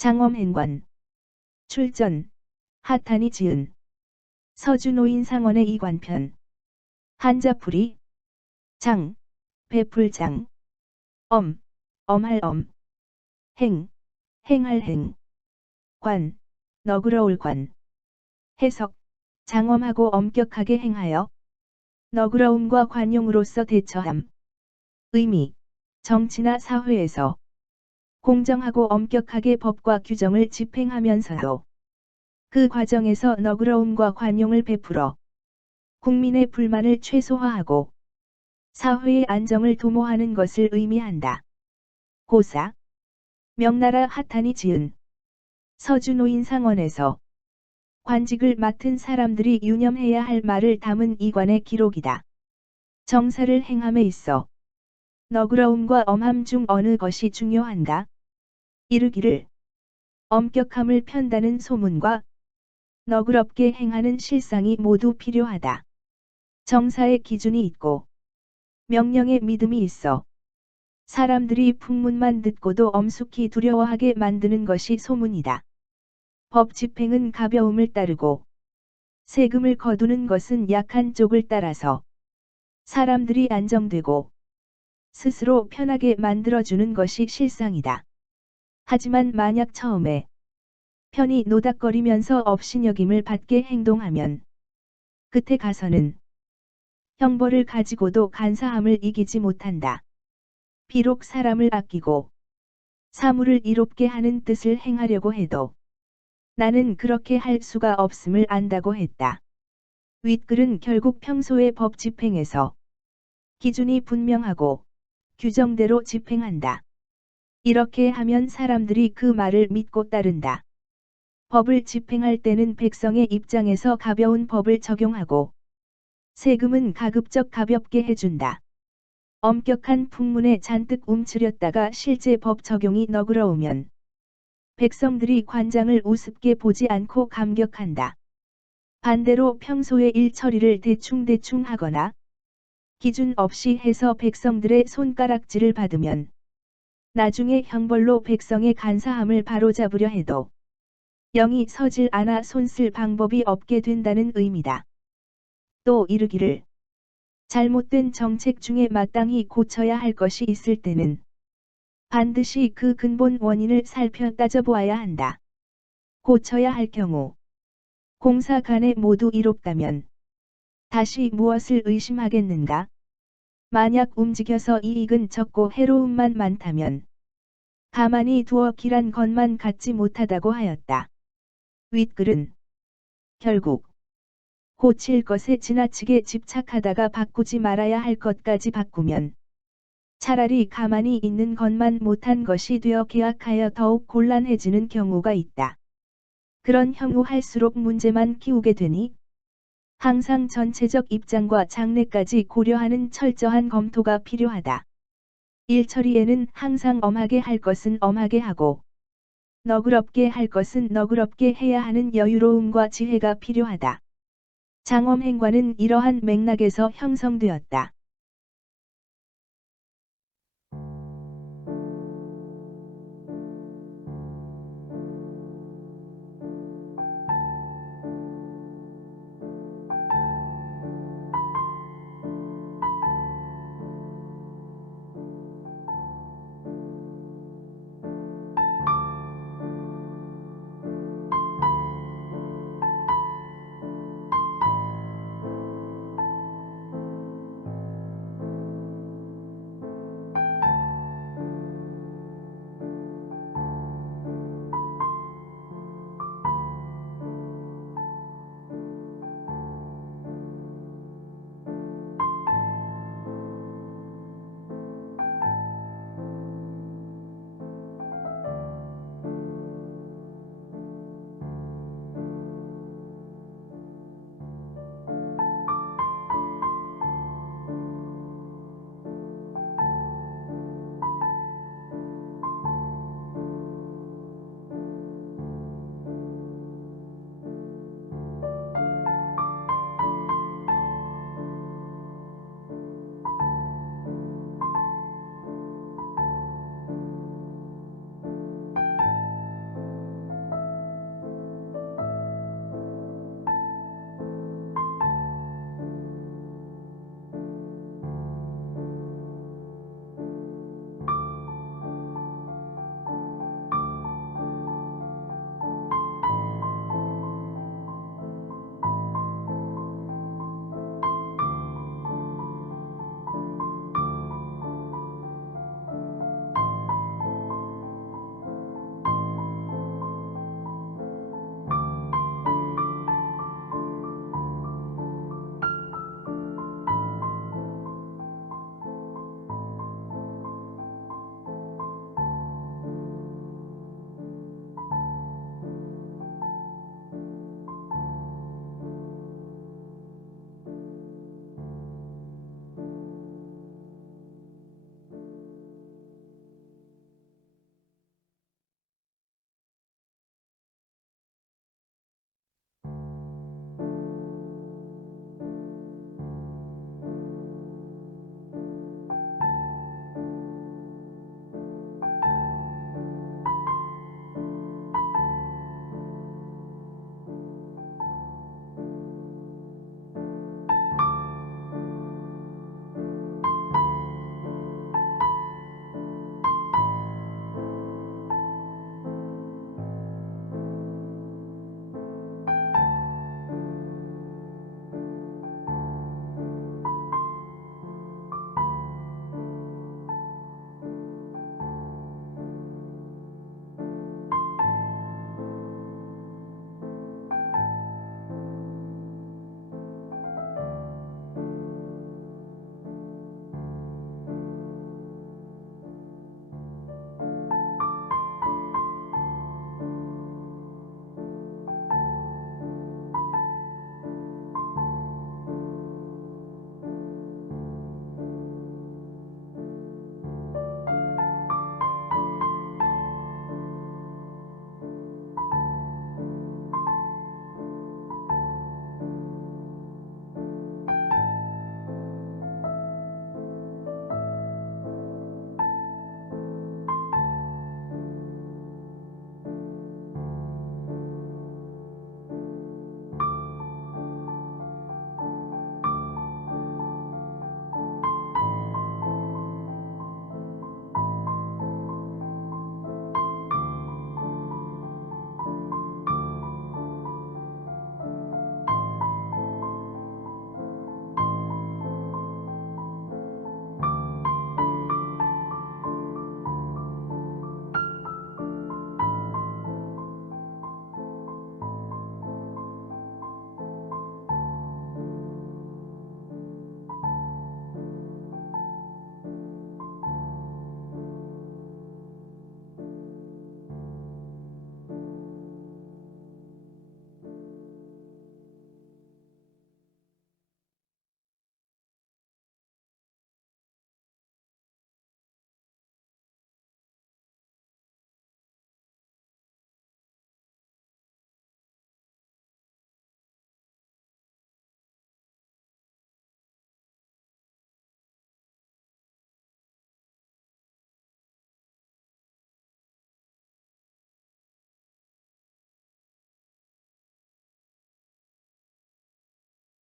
장엄행관. 출전. 하탄이 지은. 서주노인상원의 이관편. 한자풀이. 장. 베풀장. 엄. 엄할 엄. 행. 행할 행. 관. 너그러울 관. 해석. 장엄하고 엄격하게 행하여 너그러움과 관용으로서 대처함. 의미. 정치나 사회에서 공정하고 엄격하게 법과 규정을 집행하면서도 그 과정에서 너그러움과 관용을 베풀어 국민의 불만을 최소화하고 사회의 안정을 도모하는 것을 의미한다. 고사. 명나라 하탄이 지은 서주노인상원에서 관직을 맡은 사람들이 유념해야 할 말을 담은 이관의 기록이다. 정사를 행함에 있어 너그러움과 엄함 중 어느 것이 중요한가? 이르기를 엄격함을 편다는 소문과 너그럽게 행하는 실상이 모두 필요하다. 정사의 기준이 있고 명령의 믿음이 있어 사람들이 풍문만 듣고도 엄숙히 두려워하게 만드는 것이 소문이다. 법 집행은 가벼움을 따르고 세금을 거두는 것은 약한 쪽을 따라서 사람들이 안정되고 스스로 편하게 만들어주는 것이 실상이다. 하지만 만약 처음에 편히 노닥거리면서 업신여김을 받게 행동하면 끝에 가서는 형벌을 가지고도 간사함을 이기지 못한다. 비록 사람을 아끼고 사물을 이롭게 하는 뜻을 행하려고 해도 나는 그렇게 할 수가 없음을 안다고 했다. 윗글은 결국 평소의 법 집행에서 기준이 분명하고 규정대로 집행한다. 이렇게 하면 사람들이 그 말을 믿고 따른다. 법을 집행할 때는 백성의 입장에서 가벼운 법을 적용하고 세금은 가급적 가볍게 해준다. 엄격한 풍문에 잔뜩 움츠렸다가 실제 법 적용이 너그러우면 백성들이 관장을 우습게 보지 않고 감격한다. 반대로 평소에 일 처리를 대충대충 하거나 기준 없이 해서 백성들의 손가락질을 받으면 나중에 형벌로 백성의 간사함을 바로잡으려 해도 영이 서질 않아 손쓸 방법이 없게 된다는 의미다. 또 이르기를 잘못된 정책 중에 마땅히 고쳐야 할 것이 있을 때는 반드시 그 근본 원인을 살펴 따져보아야 한다. 고쳐야 할 경우 공사 간에 모두 이롭다면 다시 무엇을 의심하겠는가? 만약 움직여서 이익은 적고 해로움만 많다면 가만히 두어 길한 것만 갖지 못하다고 하였다. 윗글은 결국 고칠 것에 지나치게 집착하다가 바꾸지 말아야 할 것까지 바꾸면 차라리 가만히 있는 것만 못한 것이 되어 계약하여 더욱 곤란해지는 경우가 있다. 그런 형우 할수록 문제만 키우게 되니 항상 전체적 입장과 장래까지 고려하는 철저한 검토가 필요하다. 일처리에는 항상 엄하게 할 것은 엄하게 하고 너그럽게 할 것은 너그럽게 해야 하는 여유로움과 지혜가 필요하다. 장엄행관은 이러한 맥락에서 형성되었다.